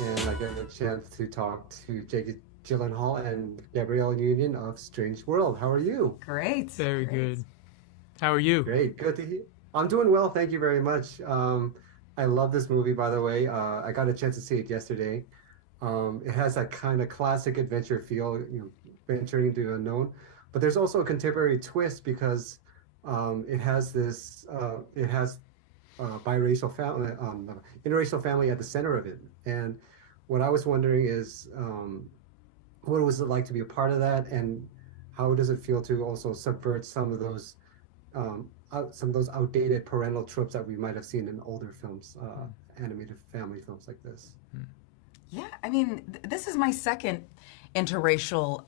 and I get a chance to talk to Jake Gyllenhaal and Gabrielle Union of Strange World. How are you? Great, Very great. good. How are you? Great, good to hear. I'm doing well, thank you very much. I love this movie, by the way. I got a chance to see it yesterday. It has that kind of classic adventure feel, venturing into the unknown, but there's also a contemporary twist because it has biracial family, interracial family at the center of it. And what I was wondering is, what was it like to be a part of that, and how does it feel to also subvert some of those outdated parental tropes that we might have seen in older films, animated family films like this? Yeah, I mean, this is my second interracial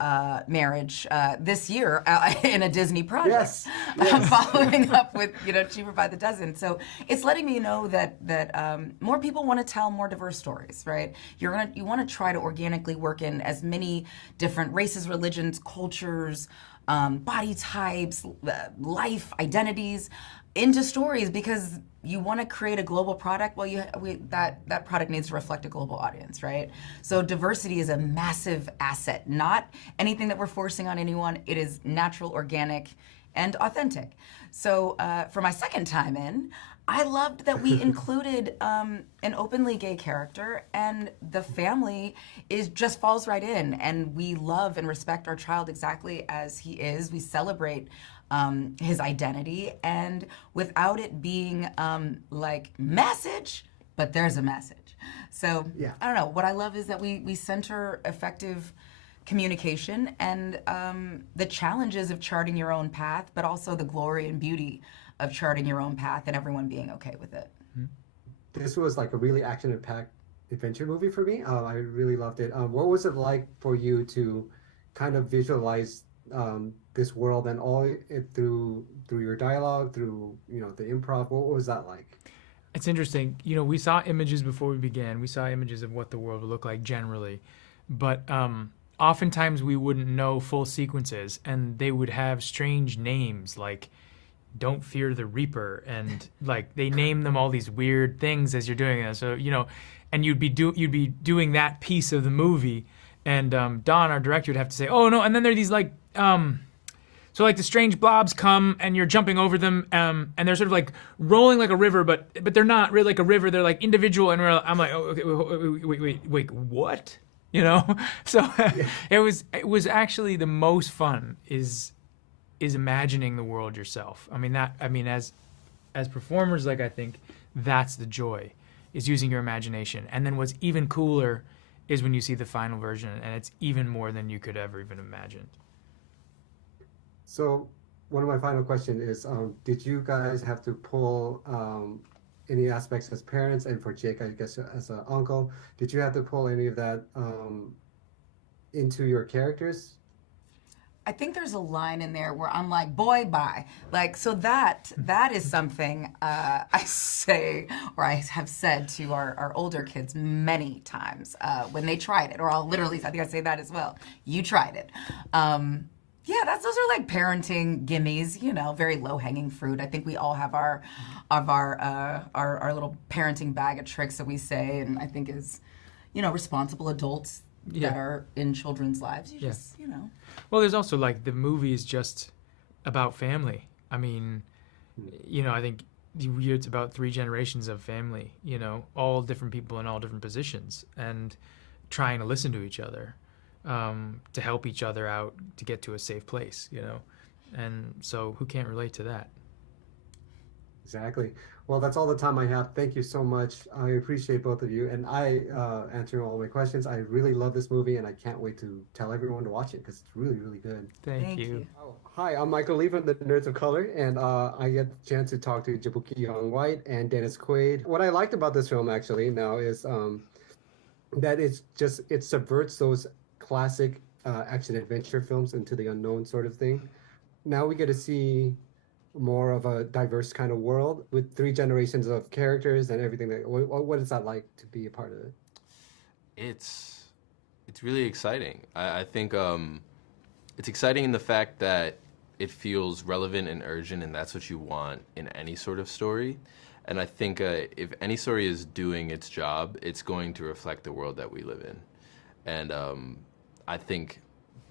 marriage this year in a Disney project. Yes, yes. Following up with Cheaper by the Dozen. So it's letting me know that more people want to tell more diverse stories, right? You want to try to organically work in as many different races, religions, cultures, body types, life identities into stories, because you want to create a global product. Well, that product needs to reflect a global audience, right? So diversity is a massive asset, not anything that we're forcing on anyone. It is natural, organic, and authentic. So for my second time in, I loved that we included an openly gay character, and the family just falls right in, and we love and respect our child exactly as he is. We celebrate his identity, and without it being like message, but there's a message. So Yeah. I don't know. What I love is that we center effective communication and the challenges of charting your own path, but also the glory and beauty of charting your own path and everyone being okay with it. This was like a really action-packed adventure movie for me. I really loved it. What was it like for you to kind of visualize this world and all it through your dialogue, through the improv? What was that like? It's interesting. We saw images before we began. We saw images of what the world would look like generally, but oftentimes we wouldn't know full sequences, and they would have strange names like "Don't Fear the Reaper," and like they name them all these weird things as you're doing it. So and you'd be doing that piece of the movie, and Don, our director, would have to say, "Oh no," and then there are these like so like the strange blobs come and you're jumping over them, and they're sort of like rolling like a river, but they're not really like a river. They're like individual, and I'm like, oh, okay, wait, what? So it was actually the most fun is imagining the world yourself. As performers, like, I think that's the joy, is using your imagination. And then what's even cooler is when you see the final version, and it's even more than you could ever even imagine. So one of my final questions is, did you guys have to pull any aspects as parents, and for Jake, I guess as an uncle, did you have to pull any of that into your characters? I think there's a line in there where I'm like, boy, bye. Like, so that is something I say, or I have said to our older kids many times when they tried it, or I think I say that as well. You tried it. Yeah, those are like parenting gimmies, very low hanging fruit. I think we all have our little parenting bag of tricks that we say, and I think as responsible adults that are in children's lives, Well, there's also like the movie is just about family. I think it's about 3 generations of family, all different people in all different positions, and trying to listen to each other, to help each other out to get to a safe place, and so who can't relate to that? Exactly. Well, that's all the time I have. Thank you so much. I appreciate both of you, and I answering all my questions. I really love this movie, and I can't wait to tell everyone to watch it because it's really, really good. Thank you. Oh, hi, I'm Michael Lee from the Nerds of Color, and I get the chance to talk to Jaboukie Young-White and Dennis Quaid. What I liked about this film actually now is that it subverts those classic action adventure films into the unknown sort of thing. Now we get to see more of a diverse kind of world with 3 generations of characters and everything. What is that like to be a part of it? It's really exciting. I think it's exciting in the fact that it feels relevant and urgent, and that's what you want in any sort of story. And I think if any story is doing its job, it's going to reflect the world that we live in. And I think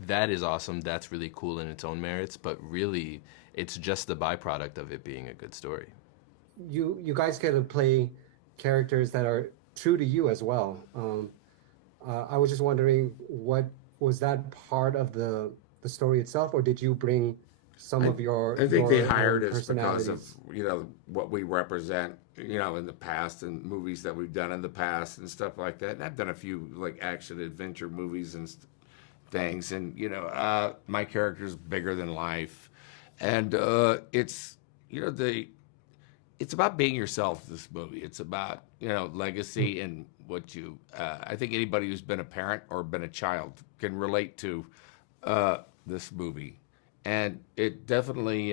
that is awesome. That's really cool in its own merits, but really it's just the byproduct of it being a good story. You guys get to play characters that are true to you as well. I was just wondering, what was that part of the story itself, or did you bring some of your I think they your hired own us because of personalities? what we represent, in the past and movies that we've done in the past and stuff like that. And I've done a few like action adventure movies and things, and my character's bigger than life, and it's it's about being yourself. This movie, it's about legacy and what you. I think anybody who's been a parent or been a child can relate to this movie. And it definitely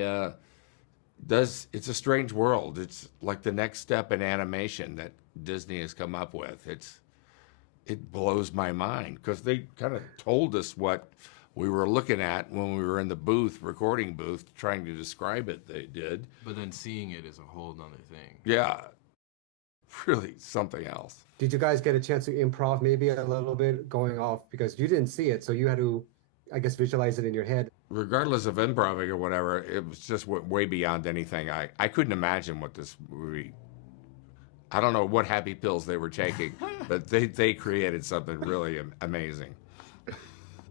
does. It's a strange world. It's like the next step in animation that Disney has come up with. It blows my mind because they kind of told us what we were looking at when we were in the recording booth, trying to describe it. They did. But then seeing it is a whole nother thing. Yeah, really something else. Did you guys get a chance to improv maybe a little bit going off, because you didn't see it, so you had to, I guess, visualize it in your head? Regardless of improv or whatever, it was just way beyond anything. I couldn't imagine what this movie. I don't know what happy pills they were taking, but they created something really amazing.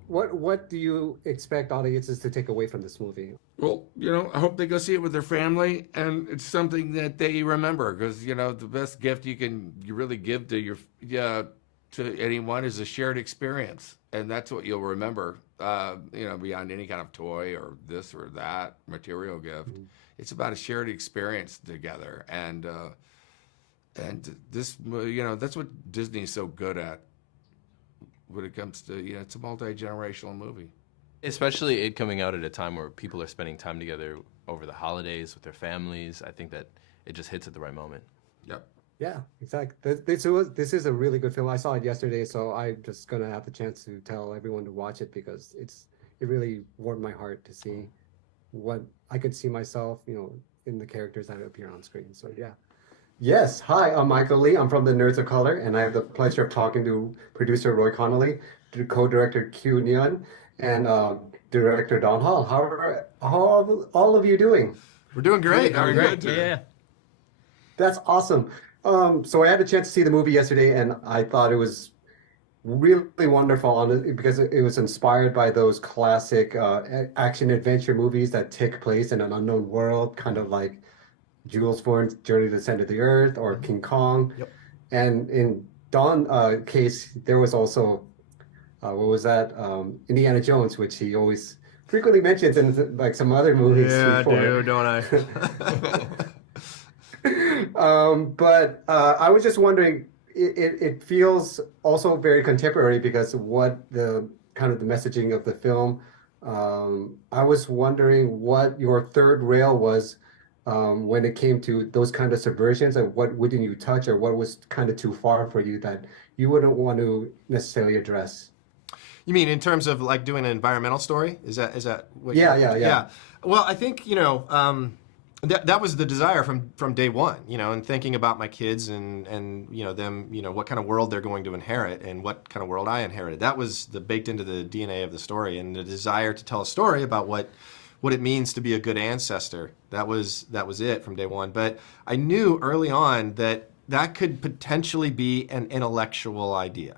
What do you expect audiences to take away from this movie? Well, I hope they go see it with their family, and it's something that they remember, because the best gift you really give to to anyone is a shared experience, and that's what you'll remember. Beyond any kind of toy or this or that material gift, it's about a shared experience together, and this, that's what Disney's so good at when it comes to, it's a multi-generational movie. Especially it coming out at a time where people are spending time together over the holidays with their families. I think that it just hits at the right moment. Yep. Yeah, exactly. This is a really good film. I saw it yesterday, so I'm just gonna have the chance to tell everyone to watch it, because it really warmed my heart to see what I could see myself, in the characters that appear on screen. So yeah. Yes. Hi, I'm Michael Lee. I'm from the Nerds of Color, and I have the pleasure of talking to producer Roy Conli, to co-director Nguyen, and director Don Hall. How are all of you doing? We're doing great. Very good. Yeah. That's awesome. So I had a chance to see the movie yesterday, and I thought it was really wonderful because it was inspired by those classic action adventure movies that take place in an unknown world, kind of like Jules Verne's Journey to the Center of the Earth or King Kong. Yep. And in Don's case, there was also, what was that? Indiana Jones, which he always frequently mentions in like some other movies. Yeah, before. I do, don't I? But I was just wondering, it feels also very contemporary because of what the kind of the messaging of the film. I was wondering what your third rail was when it came to those kind of subversions, and what wouldn't you touch, or what was kind of too far for you that you wouldn't want to necessarily address. You mean in terms of like doing an environmental story? Is that what? Yeah. Well, I think that was the desire from day one. And thinking about my kids and them, what kind of world they're going to inherit and what kind of world I inherited. That was baked into the DNA of the story, and the desire to tell a story about what it means to be a good ancestor. That was it from day one. But I knew early on that could potentially be an intellectual idea.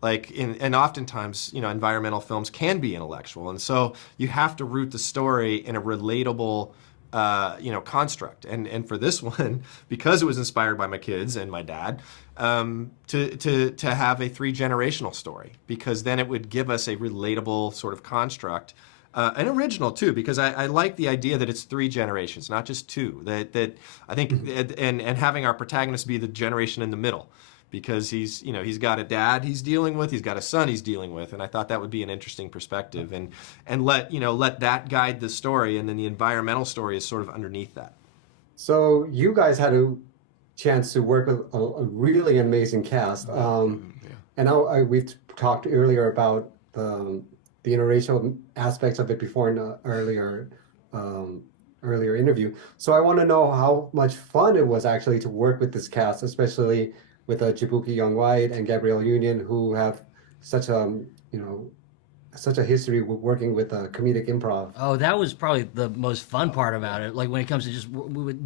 And oftentimes, environmental films can be intellectual, and so you have to root the story in a relatable, construct. And for this one, because it was inspired by my kids and my dad, to have a 3-generational story, because then it would give us a relatable sort of construct. An original too, because I like the idea that it's 3 generations, not just 2. That I think, and having our protagonist be the generation in the middle, because he's got a dad he's dealing with, he's got a son he's dealing with, and I thought that would be an interesting perspective, and let that guide the story, and then the environmental story is sort of underneath that. So you guys had a chance to work with a really amazing cast, and we've talked earlier about the interracial aspects of it before in earlier earlier interview. So I want to know how much fun it was actually to work with this cast, especially with Jaboukie Young-White and Gabrielle Union, who have such a you know such a history with working with comedic improv. Oh, that was probably the most fun part about it. Like when it comes to just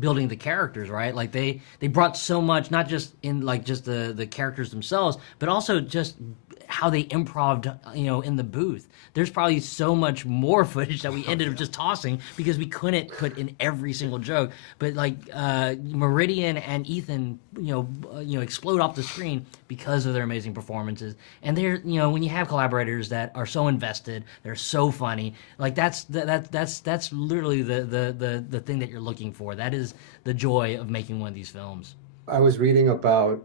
building the characters, right? Like they brought so much, not just in like just the characters themselves, but also just how they improv'd, in the booth. There's probably so much more footage that we ended up just tossing because we couldn't put in every single joke. But like Meridian and Ethan, explode off the screen because of their amazing performances. And they're, when you have collaborators that are so invested, they're so funny. Like that's literally the thing that you're looking for. That is the joy of making one of these films. I was reading about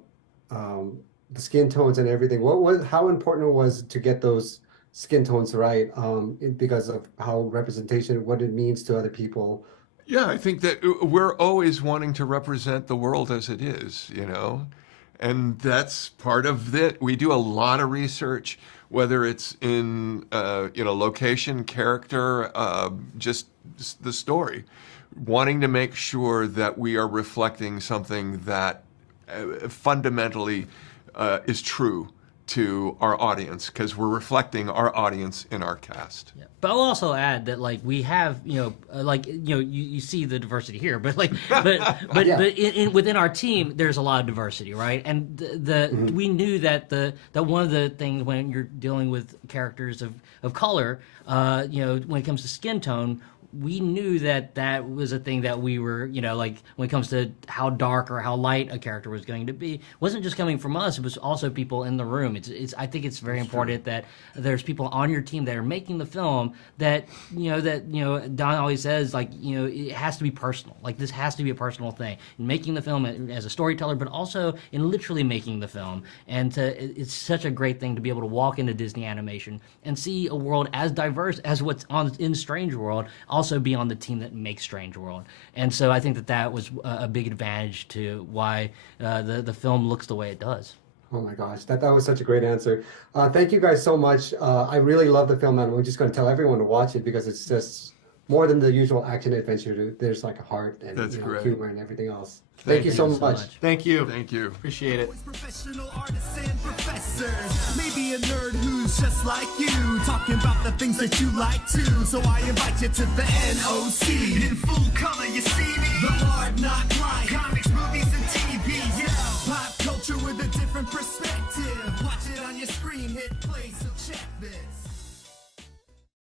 the skin tones and everything. How important it was to get those skin tones right, because of how representation, what it means to other people. Yeah, I think that we're always wanting to represent the world as it is, and that's part of it. We do a lot of research, whether it's in location, character, just the story, wanting to make sure that we are reflecting something that fundamentally is true to our audience, because we're reflecting our audience in our cast. Yeah. But I'll also add that like we have you see the diversity here, but within our team there's a lot of diversity, right? And we knew that one of the things when you're dealing with characters of color, when it comes to skin tone, we knew that was a thing that we were, like when it comes to how dark or how light a character was going to be, it wasn't just coming from us, it was also people in the room. I think it's very important that there's people on your team that are making the film that Don always says, like, it has to be personal. Like this has to be a personal thing. Making the film as a storyteller, but also in literally making the film. And it's such a great thing to be able to walk into Disney animation and see a world as diverse as what's in Strange World, also be on the team that makes Strange World. And so I think that was a big advantage to why the film looks the way it does. Oh my gosh, that was such a great answer. Thank you guys so much. I really love the film, and we're just going to tell everyone to watch it because it's just more than the usual action adventure. There's like a heart and humor and everything else. Thank you so much. Thank you. Thank you. Appreciate it. Professional artists and professors, maybe a nerd who's just like you, talking about the things that you like too. So I invite you to the NOC. In full color, you see me. The Hard Knock Life. Comics, movies,